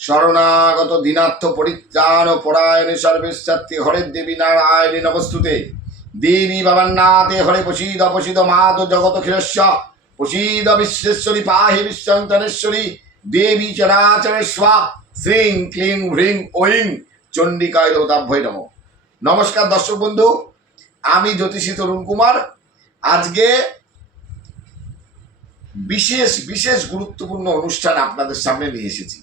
শরণাগত দিনার্থ পরিত্রাণ পরায়ণে সর্বেশ্বাত্রী হরের দেবী নারায়ণী নমস্তুতে। দেবী বাবান্নাথে হরে প্রসীদ প্রসীদ মাত জগত ক্ষীরস্য প্রসীদ বিশ্বেশ্বরী পাহি বিশ্বন্তনেশ্বরী, দেবী চরাচরেশ্বা শ্রীং ক্লিং হ্রিং ওইং চণ্ডিকায় দেবতাভ্যয় নম। নমস্কার দর্শক বন্ধু, আমি জ্যোতিষী তরুণ কুমার। আজকে বিশেষ বিশেষ গুরুত্বপূর্ণ অনুষ্ঠান আপনাদের সামনে নিয়ে এসেছি।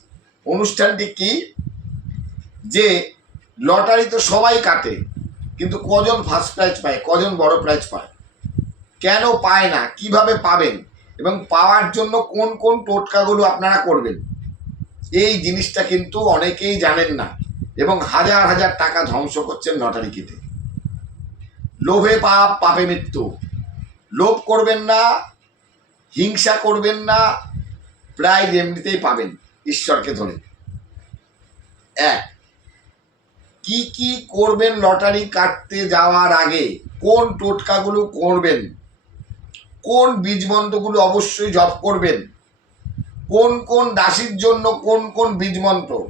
অনুষ্ঠানটি কি? যে লটারি তো সবাই কাটে, কিন্তু কজন ফার্স্ট প্রাইজ পায়, কজন বড় প্রাইজ পায়? কেন পায় না? কীভাবে পাবেন? এবং পাওয়ার জন্য কোন কোন টোটকাগুলো আপনারা করবেন? এই জিনিসটা কিন্তু অনেকেই জানেন না এবং হাজার হাজার টাকা ধ্বংস করছেন লটারি কেটে। লোভে পাপ, পাপে মৃত্যু। লোভ করবেন না, হিংসা করবেন না প্রায় এমনিতেই পাবেন। ঈশ্বরকে ধরে। এক, কি কি করবেন লটারি কাটতে যাওয়ার আগে? কোন টোটকাগুলো করবেন? কোন বীজমন্ত্রগুলো অবশ্যই জপ করবেন? কোন কোন রাশির জন্য কোন কোন বীজমন্ত্র?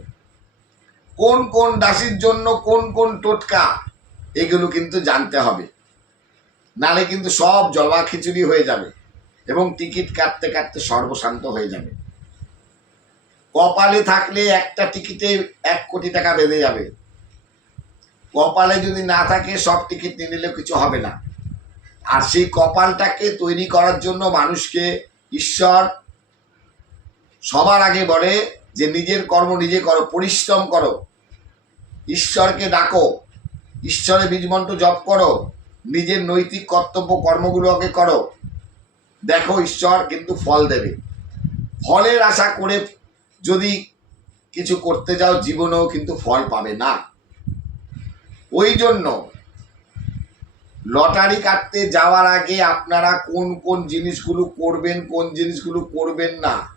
কোন কোন রাশির জন্য কোন কোন টোটকা? এগুলো কিন্তু জানতে হবে। নালে কিন্তু সব জবা খিচুড়ি হয়ে যাবে এবং টিকিট কাটতে কাটতে সর্বশান্ত হয়ে যাবে। কপালে থাকলে একটা টিকিটে এক কোটি টাকা বেঁধে যাবে। কপালে যদি না থাকে, সব টিকিট নিয়ে নিলেও কিছু হবে না। আর সেই কপালটাকে তৈরি করার জন্য মানুষকে ঈশ্বর সবার আগে বলে যে, নিজের কর্ম নিজে করো, পরিশ্রম করো। ঈশ্বরকে ডাকো, ঈশ্বরের বীজমন্ত্র জপ করো, নিজের নৈতিক কর্তব্য কর্মগুলোকে করো। দেখো, ঈশ্বর কিন্তু ফল দেবে। ফলের আশা করে যদি কিছু করতে যাও, জীবনেও কিন্তু ফল পাবে না। ওই জন্য লটারি কাটতে যাওয়ার আগে আপনারা কোন কোন জিনিসগুলো করবেন, কোন জিনিসগুলো করবেন না,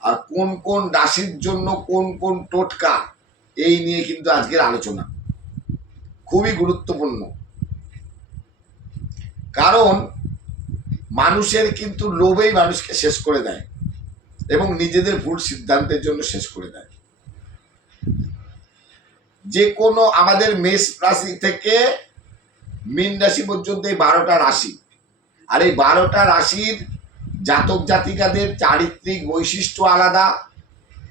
আর কোন কোন রাশির জন্য কোন কোন টোটকা, এই নিয়ে কিন্তু আজকের আলোচনা। খুবই গুরুত্বপূর্ণ। কারণ মানুষের কিন্তু লোভেই মানুষকে শেষ করে দেয়। এবং নিজেদের ভুল সিদ্ধান্তের জন্য শেষ করে দেয়। যে কোনো আমাদের মেষ রাশি থেকে মীন রাশি পর্যন্ত এই বারোটা রাশি। আর এই বারোটা রাশির জাতক জাতিকাদের চারিত্রিক বৈশিষ্ট্য আলাদা,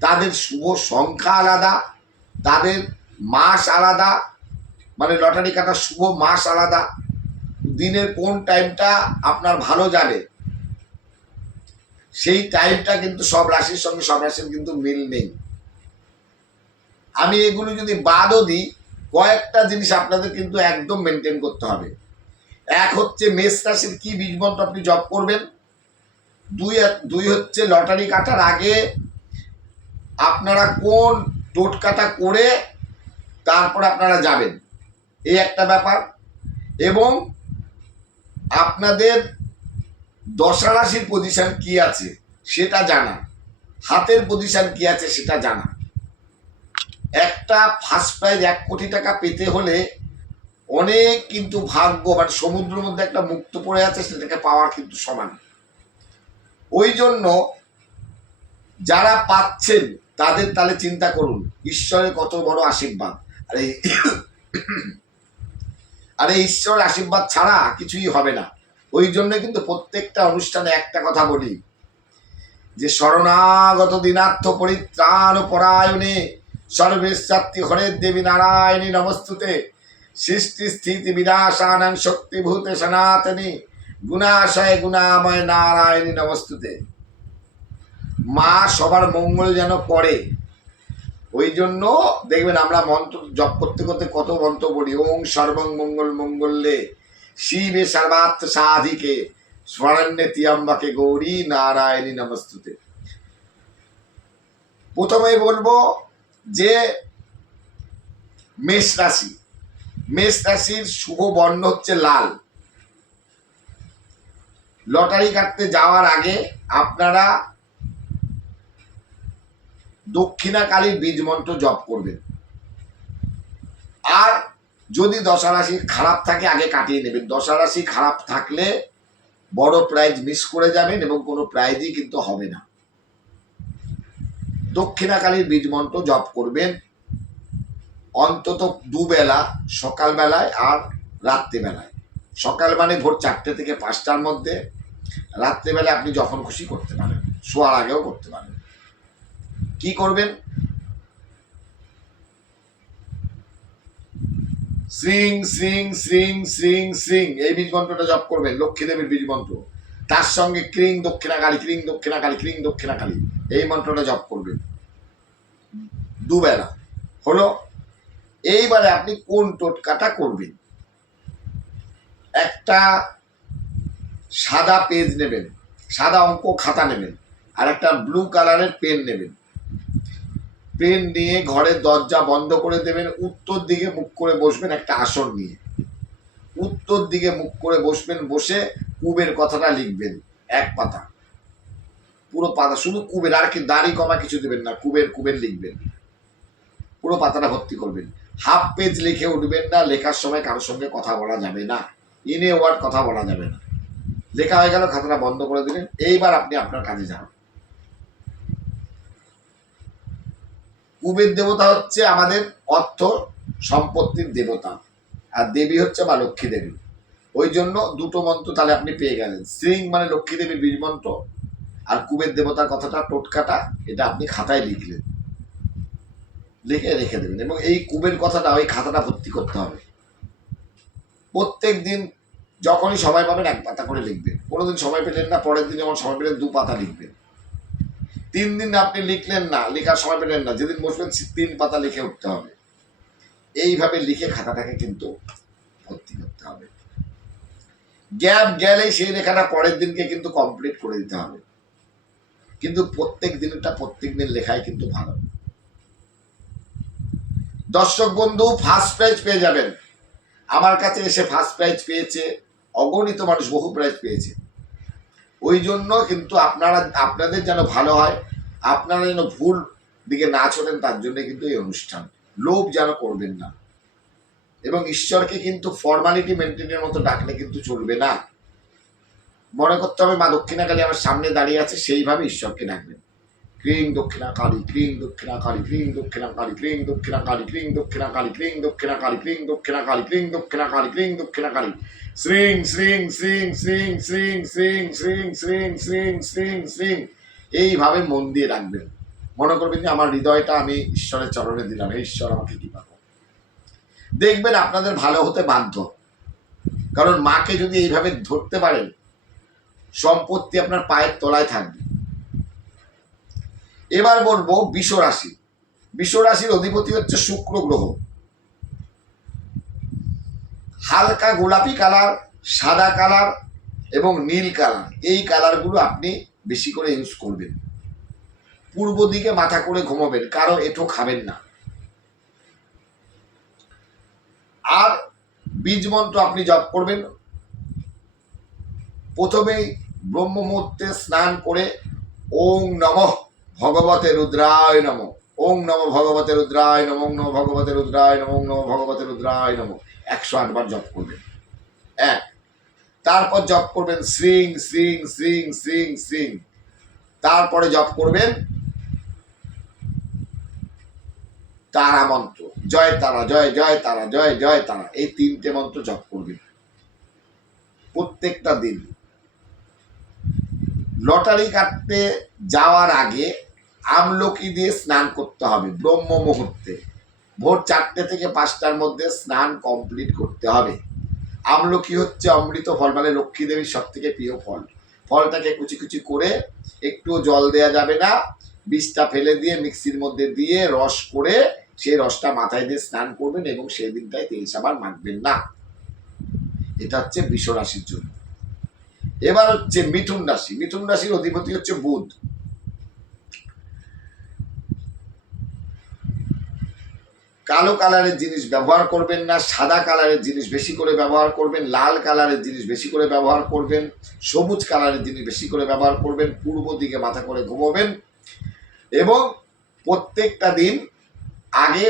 তাদের শুভ সংখ্যা আলাদা, তাদের মাস আলাদা মানে লটারি কাটার শুভ মাস আলাদা। দিনের কোন টাইমটা আপনার ভালো যাবে সেই টাইমটা কিন্তু সব রাশির সঙ্গে, সব রাশির কিন্তু মিল নেই। আমি এগুলো যদি বাদও দিই, কয়েকটা জিনিস আপনাদের কিন্তু একদম মেনটেন করতে হবে। এক হচ্ছে মেষ রাশির কি বীজমন্ত্র আপনি জপ করবেন। দুই দুই হচ্ছে লটারি কাটার আগে আপনারা কোন টোটকাটা করে তারপর আপনারা যাবেন। এই একটা ব্যাপার। এবং আপনাদের দশা রাশির পজিশন কি আছে সেটা জানা। হাতের পজিশন কি আছে সেটা জানা। একটা ফার্স্ট প্রাইজ এক কোটি টাকা পেতে হলে অনেক কিন্তু ভাগ্য মানে সমুদ্রের মধ্যে একটা মুক্ত পড়ে আছে সেটাকে পাওয়ার কিন্তু সমান। ওই জন্য যারা পাচ্ছেন তাদের তাহলে চিন্তা করুন, ঈশ্বরের কত বড় আশীর্বাদ। আর আর এই ঈশ্বরের আশীর্বাদ ছাড়া কিছুই হবে না। ওই জন্য কিন্তু প্রত্যেকটা অনুষ্ঠানে একটা কথা বলি, যে শরণাগত দিনার্থ পরিত্রাণ পরায়ণে সর্বেশ্বাত্রী হরের দেবী নারায়ণী নমস্তুতে, সৃষ্টি স্থিতি বিনাশানং শক্তিভূতে সনাতনী গুণাশয় গুণাময় নারায়ণী নমস্তুতে। মা সবার মঙ্গল যেন করে, ওই জন্য দেখবেন আমরা মন্ত্র জপ করতে করতে কত মন্ত্র বলি, ওং সর্বং মঙ্গল মঙ্গলে শিবে সর্বাত্ম সাধিকে স্মরণ্যে তিয়াম্বাকে গৌরী নারায়ণী নমস্তুতে প্রথমেই বলব যে মেষ রাশি, মেষ রাশির শুভ বর্ণ হচ্ছে লাল। লটারি কাটতে যাওয়ার আগে আপনারা দক্ষিণাকালীর বীজ মন্ত্র জপ করবেন। আর যদি দশারাশি খারাপ থাকে, আগে কাটিয়ে নেবেন। দশারাশি খারাপ থাকলে বড় প্রাইজ মিস করে যাবেন এবং কোনো প্রাইজই কিন্তু হবে না। দক্ষিণাকালীর বীজ মন্ত্র জপ করবেন। অন্তত দুবেলা, সকালবেলায় আর রাত্রিবেলায়। সকাল মানে ভোর চারটে থেকে পাঁচটার মধ্যে। রাত্রিবেলায় আপনি যখন খুশি করতে পারেন, শোয়ার আগেও করতে পারেন। কি করবেন? শ্রিং শ্রিং শ্রিং শ্রিং শ্রিং এই বীজ মন্ত্রটা জপ করবেন লক্ষ্মী দেবীর বীজ মন্ত্র তার সঙ্গে ক্রিং দক্ষিণাকালী ক্রিং দক্ষিণাকালী ক্রিং দক্ষিণাকালী। এই মন্ত্রটা জপ করবেন দুবেলা। হলো, এইবারে আপনি কোন টোটকাটা করবেন? একটা সাদা পেজ নেবেন, সাদা অঙ্ক খাতা নেবেন, আর একটা ব্লু কালারের পেন নেবেন। পেন নিয়ে ঘরের দরজা বন্ধ করে দেবেন, উত্তর দিকে মুখ করে বসবেন একটা আসন নিয়ে। উত্তর দিকে মুখ করে বসবেন, বসে কুবের কথাটা লিখবেন, এক পাতা। পুরো পাতা, শুধু কুবের, আর কি দাড়ি কমা কিছু দেবেন না, কুবের কুবের লিখবেন। পুরো পাতাটা ভর্তি করবেন। হাফ পেজ লিখে উঠবেন না, লেখার সময় কারোর সঙ্গে কথা বলা যাবে না। ইনে ওয়ার্ড কথা বলা যাবে না। লেখা হয়ে গেল, খাতাটা বন্ধ করে দিলেন। এইবার আপনি আপনার কাজে যান। কুবের দেবতা হচ্ছে আমাদের অর্থ সম্পত্তির দেবতা। আর দেবী হচ্ছে বা লক্ষ্মী দেবী। ওই জন্য দুটো মন্ত্র তাহলে আপনি পেয়ে গেলেন। শ্রীং মানে লক্ষ্মী দেবীর বীজ মন্ত্র। আর কুবের দেবতার কথাটা টোটকাটা, এটা আপনি খাতায় লিখলেন। লিখে রেখে দেবেন। এবং এই কুবের কথাটা, ওই খাতাটা ভর্তি করতে হবে। প্রত্যেক দিন যখনই সময় পাবেন এক পাতা করে লিখবেন। কোনোদিন সময় পেলেন না, পরের দিন যখন সময় পেলেন, দু পাতা লিখবেন। তিন দিন আপনি লিখলেন না, লেখার সময় পেলেন না, যেদিন বসবেন তিন পাতা লিখে উঠতে হবে। এইভাবে লিখে খাতাটাকে কিন্তু ভর্তি করতে হবে। গ্যাপ গেলেই সেই লেখাটা পরের দিনকে কিন্তু কমপ্লিট করে দিতে হবে। কিন্তু প্রত্যেক দিনটা প্রত্যেক দিন লেখাই কিন্তু ভালো। দর্শক বন্ধু ফার্স্ট প্রাইজ পেয়ে যাবেন। আমার কাছে এসে ফার্স্ট প্রাইজ পেয়েছে, অগণিত মানুষ, বহু প্রাইজ পেয়েছে। ওই জন্য কিন্তু আপনারা, আপনাদের যেন ভালো হয়, আপনারা যেন ভুল দিকে না চলেন, তার জন্য কিন্তু এই অনুষ্ঠান। লোভ যেন করবেন না। এবং ঈশ্বরকে কিন্তু ফর্মালিটি মেনটেনের মতো ডাকলে কিন্তু চলবে না। মনে করতে হবে মা দক্ষিণাকালী আমার সামনে দাঁড়িয়ে আছে, সেইভাবে ঈশ্বরকে ডাকবেন। ক্রিং দক্ষিণা কালী ক্রিং দক্ষিণা কালী ক্রিং দক্ষিণা কালী ক্রিং দক্ষিণা কালী ক্রিং দক্ষিণা কালী ক্রিং দক্ষিণা কালী ক্রিং দক্ষিণা কালী ক্রিং দক্ষিণা কালী ক্রিং দক্ষিণা কালী শ্রিং শ্রিং শ্রিং শ্রিং শ্রিং শ্রিং শ্রিং শ্রিং শ্রিং শ্রিং শ্রিং এইভাবে মন দিয়ে রাখবেন। মনে করবেন যে আমার হৃদয়টা আমি ঈশ্বরের চরণে দিলাম। ঈশ্বর, আমাকে কি পাবো দেখবেন আপনাদের ভালো হতে বাধ্য। কারণ মাকে যদি এইভাবে ধরতে পারেন, সম্পত্তি আপনার পায়ের তলায় থাকবে। এবার বলব বিশ্বরাশি। রাশি বিষ রাশির অধিপতি হচ্ছে শুক্র গ্রহ। হালকা গোলাপি কালার, সাদা কালার এবং নীল কালার। এই কালারগুলো আপনি বেশি করে ইউজ করবেন। পূর্ব দিকে মাথা করে ঘুমাবেন কারও এঠো খাবেন না। আর বীজ মন্ত্র আপনি জপ করবেন। প্রথমেই ব্রহ্ম মুহূর্তে স্নান করে ওং নমঃ ভগবতে রুদ্রায় নম। ওং নম ভগবতে রুদ্রায় নম ওং নম ভগবতে রুদ্রায় নম ওং নম ভগবতে রুদ্রায় নম। একশো আটবার জপ করবেন। এক। তারপর জপ করবেন শ্রিং শ্রিং শ্রিং শ্রিং শ্রিং। তারপরে জপ করবেন তারা মন্ত্র। জয় তারা, জয় জয় তারা, জয় জয় তারা। এই তিনটে মন্ত্র জপ করবেন। প্রত্যেকটা দিন। লটারি কাটতে যাওয়ার আগে আমলকি দিয়ে স্নান করতে হবে ব্রহ্ম মুহূর্তে। ভোর চারটে থেকে পাঁচটার মধ্যে স্নান কমপ্লিট করতে হবে। আমলকি হচ্ছে অমৃত ফল মানে লক্ষ্মী দেবীর সব থেকে প্রিয় ফল। ফলটাকে কুচি কুচি করে একটু জল দেয়া যাবে না। বীজটা ফেলে দিয়ে মিক্সির মধ্যে দিয়ে রস করে সেই রসটা মাথায় দিয়ে স্নান করবেন এবং সেই দিনটায় তেল সাবান মাখবেন না। এটা হচ্ছে বৃষ রাশির জন্য। এবার হচ্ছে মিথুন রাশি। মিথুন রাশির অধিপতি হচ্ছে বুধ। কালো কালারের জিনিস ব্যবহার করবেন না, সাদা কালারের জিনিস বেশি করে ব্যবহার করবেন, লাল কালারের জিনিস বেশি করে ব্যবহার করবেন, সবুজ কালারের জিনিস বেশি করে ব্যবহার করবেন, পূর্ব দিকে মাথা করে ঘুমোবেন এবং প্রত্যেকটা দিন আগে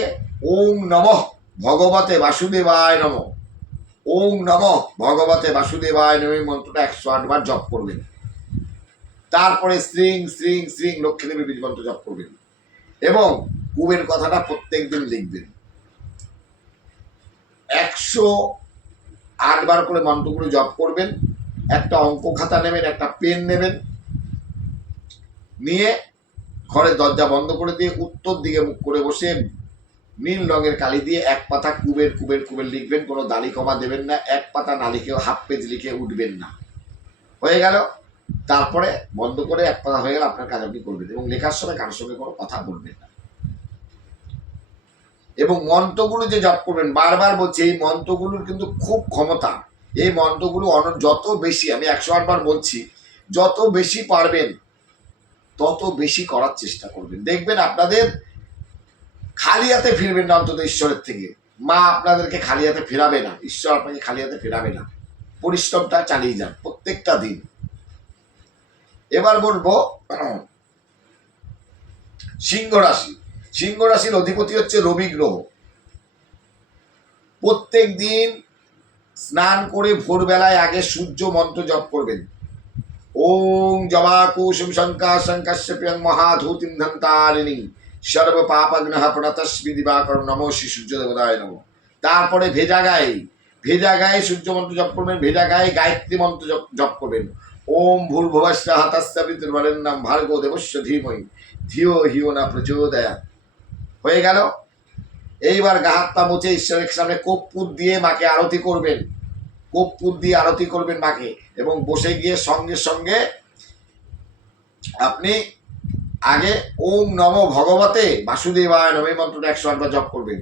ওম নমঃ ভগবতে বাসুদেবায় নম। ওম নমঃ ভগবতে বাসুদেবায় নম মন্ত্রটা একশো আটবার জপ করবেন। তারপরে শ্রিং শ্রিং শ্রিং লক্ষ্মী দেবী বীজ মন্ত্র জপ করবেন। এবং কুবের কথাটা প্রত্যেক দিন লিখবেন। একশো আটবার করে মন্ত্রগুলো জপ করবেন, একটা অঙ্ক খাতা নেবেন, একটা পেন নেবেন, নিয়ে ঘরের দরজা বন্ধ করে দিয়ে উত্তর দিকে মুখ করে বসে নীল রঙের কালি দিয়ে এক পাতা কুবের কুবের কুবের লিখবেন, কোনো দালি কমা দেবেন না, এক পাতা না লিখে হাফ পেজ লিখে উঠবেন না। হয়ে গেল। তারপরে বন্ধ করে এক পাতা হয়ে গেল, আপনার কাজ আপনি করবেন এবং লেখার সময় কারোর সঙ্গে কোনো কথা বলবেন না। এবং মন্ত্রগুলো যে জপ করবেন, বারবার বলছি, এই মন্ত্রগুলোর কিন্তু খুব ক্ষমতা। এই মন্ত্রগুলো অন, যত বেশি, আমি একশো আটবার বলছি, যত বেশি পারবেন, তত বেশি করার চেষ্টা করবেন। দেখবেন আপনাদের খালি হাতে ফিরবেন না অন্তত ঈশ্বরের থেকে। মা আপনাদেরকে খালি হাতে ফেরাবে না, ঈশ্বর আপনাকে খালি হাতে ফেরাবে না। পরিশ্রমটা চালিয়ে যান প্রত্যেকটা দিন। এবার বলব, সিংহ রাশি। সিংহ রাশির অধিপতি হচ্ছে রবি গ্রহ। প্রত্যেক দিন স্নান করে ভোরবেলায় আগে সূর্য মন্ত্র জপ করবেন। ওং জবা কুসুম শঙ্কা শঙ্কাশ্য প্রিয়ং মহাধূতিম ধন্তারিণী। সর্ব পাপগ্নহ প্রণতস্মি দিবাকর নমো শ্রী সূর্য দেবতায় নম। তারপরে ভেজা গায়ে ভেজা গায়ে সূর্য মন্ত্র জপ করবেন, ভেজা গায়ে গায়ত্রী মন্ত্র জপ করবেন। ওম ভূর ভুবস্য হতস্য পিতৃবরেণ্যম ভার্গ দেবস্য ধীমহি। ধিও হিও না প্রচোদয়া হয়ে গেল। এইবার গা হাত মুছে ঈশ্বরের সামনে কর্পূর দিয়ে মাকে আরতি করবেন। কর্পূর দিয়ে আরতি করবেন মাকে এবং বসে গিয়ে সঙ্গে সঙ্গে আপনি আগে ওম নম ভগবতে বাসুদেবায় নম মন্ত্রটা একশো আটবার জপ করবেন।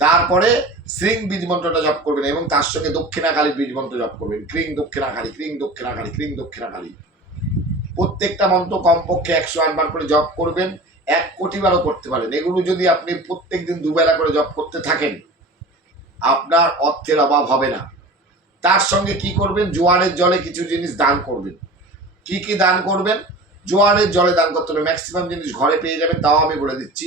তারপরে শ্রিং বীজ মন্ত্রটা জপ করবেন এবং তার সঙ্গে দক্ষিণাকালী বীজ মন্ত্র জপ করবেন। ক্রিং দক্ষিণাকালী ক্রিং দক্ষিণাকালী ক্রিং দক্ষিণাকালী। প্রত্যেকটা মন্ত্র কমপক্ষে একশো আটবার করে জপ করবেন। এক কোটিবারও করতে পারেন। এগুলো যদি আপনি প্রত্যেক দিন দুবেলা করে জব করতে থাকেন, আপনার অর্থের অভাব হবে না। তার সঙ্গে কি করবেন? জোয়ারের জলে কিছু জিনিস দান করবেন। কি কি দান করবেন? জোয়ারের জলে দান করতে হবে। ম্যাক্সিমাম জিনিস ঘরে পেয়ে যাবেন, তাও আমি বলে দিচ্ছি।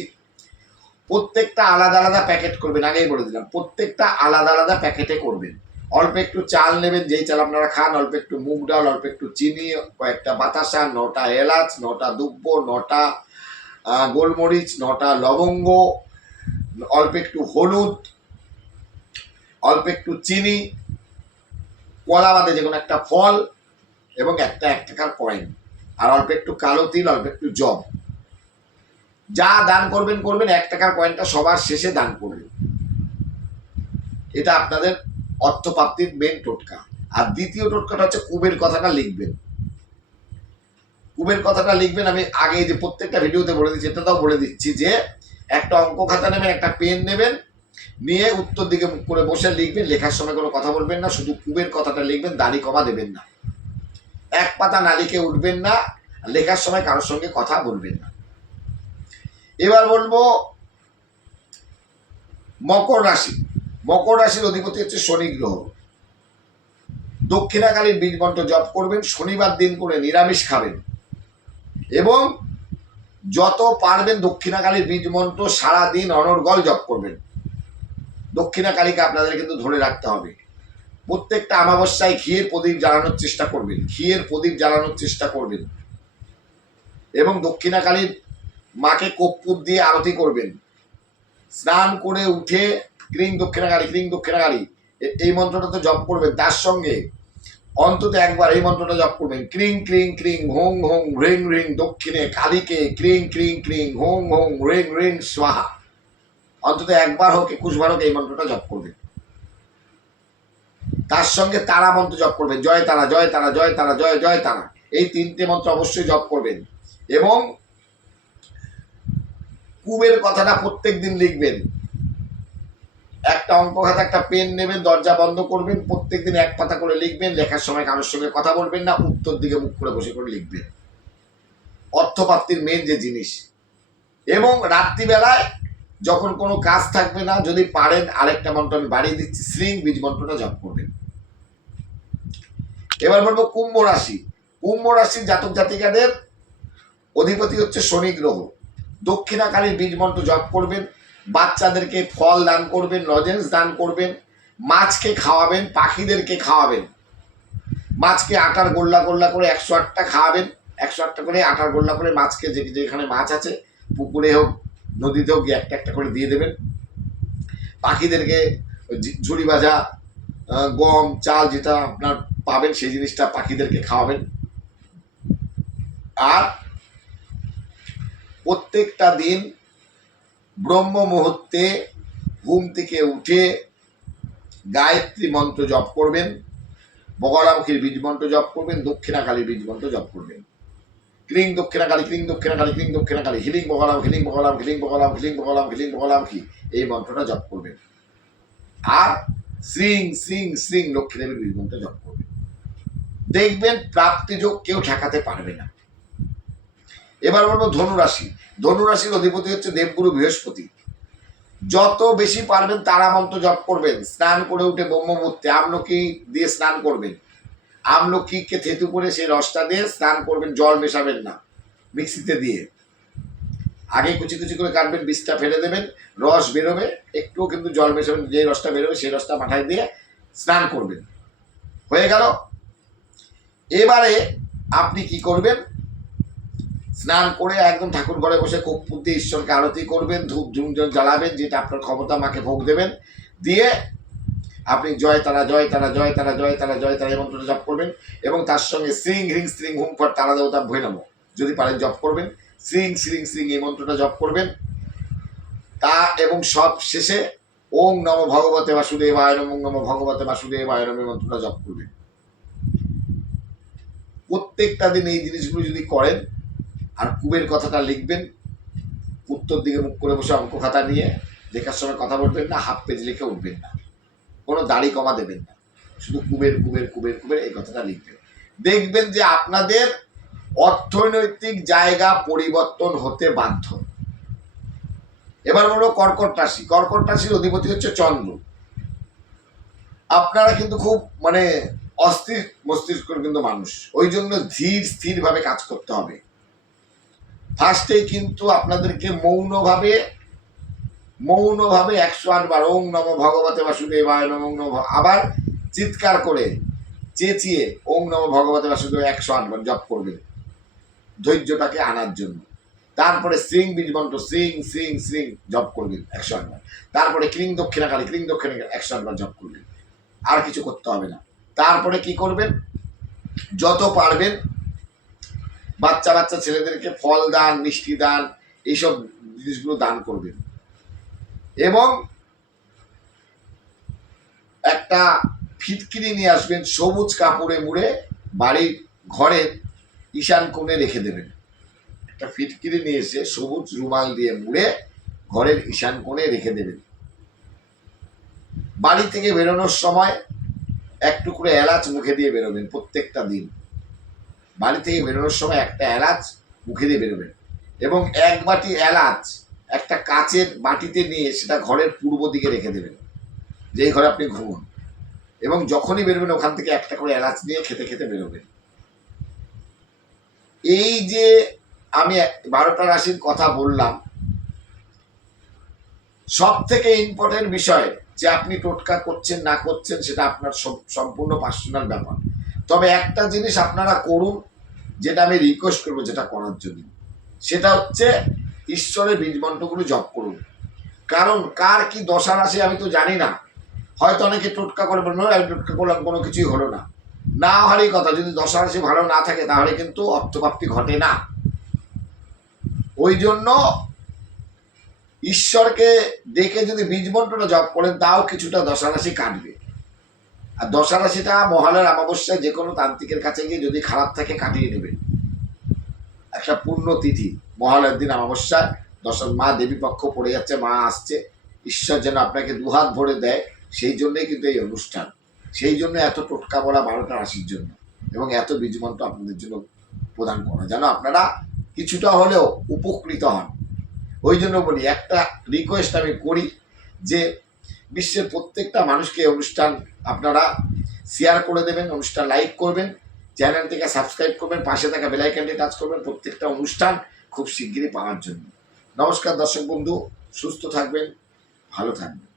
প্রত্যেকটা আলাদা আলাদা প্যাকেট করবেন, আগেই বলে দিলাম। প্রত্যেকটা আলাদা আলাদা প্যাকেটে করবেন। অল্প একটু চাল নেবেন, যেই চাল আপনারা খান, অল্প একটু মুগ ডাল, অল্প একটু চিনি, কয়েকটা বাতাসা, নটা এলাচ, নটা দুব্ব, নটা গোলমরিচ, নটা লবঙ্গ, অল্প একটু হলুদ, অল্প একটু চিনি, কলা বাদে যে কোনো একটা ফল এবং একটা এক টাকার কয়েন আর অল্প একটু কালো তিল, অল্প একটু জব। যা দান করবেন করবেন, এক টাকার কয়েনটা সবার শেষে দান করবেন। এটা আপনাদের অর্থপ্রাপ্তির মেন টোটকা। আর দ্বিতীয় টোটকাটা হচ্ছে কুবের কথাটা লিখবেন। কুবের কথাটা লিখবেন, আমি আগে যে প্রত্যেকটা ভিডিওতে বলে দিচ্ছি এটা তাও বলে দিচ্ছি যে একটা অঙ্ক খাতা নেবেন, একটা পেন নেবেন, নিয়ে উত্তর দিকে মুখ করে বসে লিখবেন, লেখার সময় কোনো কথা বলবেন না, শুধু কুবের কথাটা লিখবেন, দাড়ি কমা দেবেন না। এক পাতা না লিখে উঠবেন না, লেখার সময় কারোর সঙ্গে কথা বলবেন না। এবার বলব, মকর রাশি। মকর রাশির অধিপতি হচ্ছে শনি গ্রহ। দক্ষিণাকালীর বীজ মন্ত্র জপ করবেন, শনিবার দিন করে নিরামিষ খাবেন। এবং যত পারবেন দক্ষিণাকালীর বীজ মন্ত্র সারাদিন অনর্গল জপ করবেন। দক্ষিণাকালীকে আপনাদের কিন্তু ধরে রাখতে হবে। প্রত্যেকটা অমাবস্যায় ঘিয়ের প্রদীপ জ্বালানোর চেষ্টা করবেন, ঘিয়ের প্রদীপ জ্বালানোর চেষ্টা করবেন। এবং দক্ষিণাকালীর মাকে কর্পূর দিয়ে আরতি করবেন। স্নান করে উঠে ক্রিং দক্ষিণাকালী ক্রিং দক্ষিণাকালী এই মন্ত্রটা তো জপ করবেন, তার সঙ্গে অন্তত একবার এই মন্ত্রটা জপ করবেন। ক্রিং ক্রিং ক্রিং হোং হোং রিং রিং, দক্ষিণে কালীকে, ক্রিং ক্রিং ক্রিং হোং হোং রিং রিং, স্বাহা। অন্তত একবার হোক একুশবার হোক এই মন্ত্রটা জপ করবেন। তার সঙ্গে তারা মন্ত্র জপ করবেন। জয় তারা জয় তারা জয় তারা, জয় জয় তারা। এই তিনটে মন্ত্র অবশ্যই জপ করবেন। এবং কুবের কথাটা প্রত্যেক দিন লিখবেন। একটা অঙ্ক খাতা একটা পেন নেবেন, দরজা বন্ধ করবেন, প্রত্যেকদিন এক পাতা করে লিখবেন, লেখার সময় কারোর সঙ্গে কথা বলবেন না, উত্তর দিকে মুখ করে বসে করে লিখবেন। অর্থপ্রাপ্তির মেন যে জিনিস। এবং রাত্রিবেলায় যখন কোনো কাজ থাকবে না, যদি পারেন আরেকটা মন্ত্র, আমি বাড়িয়ে দিচ্ছি, শ্রিং বীজ মন্ত্রটা জপ করবেন। এবার বলব কুম্ভ রাশি। কুম্ভ রাশির জাতক জাতিকাদের অধিপতি হচ্ছে শনি গ্রহ। দক্ষিণাকালীর বীজ মন্ত্র জপ করবেন বাচ্চাদেরকে ফল দান করবেন লজেন্স দান করবেন, মাছকে খাওয়াবেন, পাখিদেরকে খাওয়াবেন। মাছকে আটার গোল্লা গোল্লা করে একশো আটটা খাওয়াবেন, একশো আটটা করে আটার গোল্লা করে মাছকে যে যেখানে মাছ আছে, পুকুরে হোক নদীতেও গিয়ে একটা একটা করে দিয়ে দেবেন। পাখিদেরকে ঝুড়ি ভাজা গম, চাল যেটা আপনার পাবেন, সেই জিনিসটা পাখিদেরকে খাওয়াবেন। আর প্রত্যেকটা দিন ব্রহ্ম মুহূর্তে ঘুম থেকে উঠে গায়ত্রী মন্ত্র জপ করবেন, বগলামুখীর বীজ মন্ত্র জপ করবেন, দক্ষিণাকালীর বীজ মন্ত্র জপ করবেন। ক্রিং দক্ষিণাকালী ক্রিং দক্ষিণাকালী ক্রিং দক্ষিণাকালী, হিলিং বগলাম হিলিং বগলাম হিলিং বগলাম হিলিং বগলাম হিলিং বগলাম, কি? এই মন্ত্রটা জপ করবেন। আর শ্রিং শ্রিং শ্রিং লক্ষ্মীদেবীর বীজ মন্ত্র জপ করবেন। দেখবেন প্রাপ্তি যোগ কেউ ঠেকাতে পারবে না। এবার বলব ধনুরাশি। ধনুরাশির অধিপতি হচ্ছে দেবগুরু বৃহস্পতি। যত বেশি পারবেন তারা মন্ত্র জপ করবেন। স্নান করে উঠে ব্রহ্মমূর্তে আমলকি দিয়ে স্নান করবেন। আমলকিকে থেতু করে সেই রসটা দিয়ে স্নান করবেন, জল মেশাবেন না মিক্সিতে দিয়ে। আগে কুচি কুচি করে কাটবেন, বীজটা ফেলে দেবেন, রস বেরোবে, একটুও কিন্তু জল মেশাবেন, যে রসটা বেরোবে সেই রসটা মাথায় দিয়ে স্নান করবেন। হয়ে গেল। এবারে আপনি কি করবেন? স্নান করে একদম ঠাকুর ঘরে বসে দিয়ে ঈশ্বরকে আরতি করবেন, ধূপ ঝুমঝুম জ্বালাবেন, যেটা আপনার ক্ষমতা মাকে ভোগ দেবেন। দিয়ে আপনি জয় তারা জয় তারা জয় তারা জয় তারা জয় তারা এই মন্ত্রটা জপ করবেন এবং তার সঙ্গে শ্রিং হ্রিং স্ত্রিং হুম ফর তারা দেবতা ভয় নাম। যদি পারেন জপ করবেন। শ্রিং শ্রিং শ্রিং এই মন্ত্রটা জপ করবেন। তা এবং সব শেষে ওং নম ভগবতে বাসুদেব নম, ওং নম ভগবতে বাসুদেবায় নম এই মন্ত্রটা জপ করবেন। প্রত্যেকটা দিন এই জিনিসগুলো যদি করেন আর কুবের কথাটা লিখবেন, উত্তর দিকে মুখ করে বসে অঙ্ক খাতা নিয়ে লেখার সময় কথা বলবেন না হাফ পেজ লিখে উঠবেন না। কোনো দাড়ি কমা দেবেন না। শুধু কুবের কুবের কুবের কুবের এই কথাটা লিখবেন। দেখবেন যে আপনাদের অর্থনৈতিক জায়গা পরিবর্তন হতে বাধ্য। এবার বলো কর্কট রাশি। কর্কট রাশির অধিপতি হচ্ছে চন্দ্র। আপনারা কিন্তু খুব মানে অস্থির মস্তিষ্কর কিন্তু মানুষ। ওই জন্য ধীর, স্থিরভাবে কাজ করতে হবে। ফার্স্টেই কিন্তু আপনাদেরকে মৌনভাবে মৌনভাবে একশো আটবার ওং নম ভগবতে বাসুদেবায় নম আবার চিৎকার করে চেঁচিয়ে ওং নম ভগবতে বাসুদেব একশো আটবার জপ করবেন, ধৈর্যটাকে আনার জন্য। তারপরে শ্রিং বীজ মন্ত্র শ্রিং শ্রিং শ্রিং জপ করবেন একশো আটবার। তারপরে ক্রিং দক্ষিণাকালী ক্রিং দক্ষিণাকালী একশো আটবার জপ করবেন। আর কিছু করতে হবে না। তারপরে কি করবেন? যত পারবেন বাচ্চা বাচ্চা ছেলেদেরকে ফল দান, মিষ্টি দান, এইসব জিনিসগুলো দান করবেন। এবং একটা ফিটকিরি নিয়ে আসবেন, সবুজ কাপড়ে মুড়ে বাড়ির ঘরের ঈশান কোণে রেখে দেবেন। একটা ফিটকিরি নিয়ে এসে সবুজ রুমাল দিয়ে মুড়ে ঘরের ঈশান কোণে রেখে দেবেন। বাড়ি থেকে বেরোনোর সময় এক টুকরো এলাচ মুখে দিয়ে বেরোবেন প্রত্যেকটা দিন। বাড়ি থেকে বেরোনোর সময় একটা এলাচ মুখে দিয়ে বেরোবেন এবং এক বাটি এলাচ একটা কাচের বাটিতে নিয়ে সেটা ঘরের পূর্ব দিকে রেখে দেবেন। যেই ঘরে আপনি ঘুমুন। এবং যখনই বেরোবেন, ওখান থেকে একটা করে এলাচ নিয়ে খেতে খেতে বেরোবেন। এই যে আমি বারোটা রাশির কথা বললাম সব থেকে ইম্পর্টেন্ট বিষয় যে আপনি টোটকা করছেন, না করছেন, সেটা আপনার সম্পূর্ণ পার্সোনাল ব্যাপার। তবে একটা জিনিস আপনারা করুন যেটা আমি রিকোয়েস্ট করব যেটা করার জন্য। সেটা হচ্ছে ঈশ্বরের বীজ মন্ত্রগুলো জপ করুন। কারণ কার কি দশা রাশি আমি তো জানি না। হয়তো অনেকে টোটকা করে বলবেন আমি টোটকা করলাম, কোনো কিছুই হলো না। না হওয়ারই কথা, যদি দশা রাশি ভালো না থাকে, তাহলে কিন্তু অর্থপ্রাপ্তি ঘটে না। ওই জন্য ঈশ্বরকে দেখে যদি বীজ মন্ত্রটা জপ করেন, তাও কিছুটা দশারাশি কাটবে। আর দশারাশিটা মহালয়ার অমাবস্যায় যে কোনো তান্ত্রিকের কাছে গিয়ে যদি খারাপ থাকে কাটিয়ে নেবেন একটা পূর্ণ তিথি, মহালয়ার দিন অমাবস্যায় দশম মা দেবী পক্ষ পড়ে যাচ্ছে, মা আসছে, ঈশ্বর যেন আপনাকে দুহাত ভরে দেয়, সেই জন্যই কিন্তু এই অনুষ্ঠান। সেই জন্য এত টোটকা বলা বারোটা রাশির জন্য এবং এত বীজ মন্ত্র আপনাদের জন্য প্রদান করা। যেন আপনারা কিছুটা হলেও উপকৃত হন। ওই জন্য বলি, একটা রিকোয়েস্ট আমি করি যে বিশ্বের প্রত্যেকটা মানুষকে অনুষ্ঠান আপনারা শেয়ার করে দেবেন, অনুষ্ঠান লাইক করবেন চ্যানেল থেকে সাবস্ক্রাইব করবেন, পাশে থাকা বেলাইকানটি টাচ করবেন, প্রত্যেকটা অনুষ্ঠান খুব শিগগিরই পাওয়ার জন্য। নমস্কার দর্শক বন্ধু, সুস্থ থাকবেন, ভালো থাকবেন।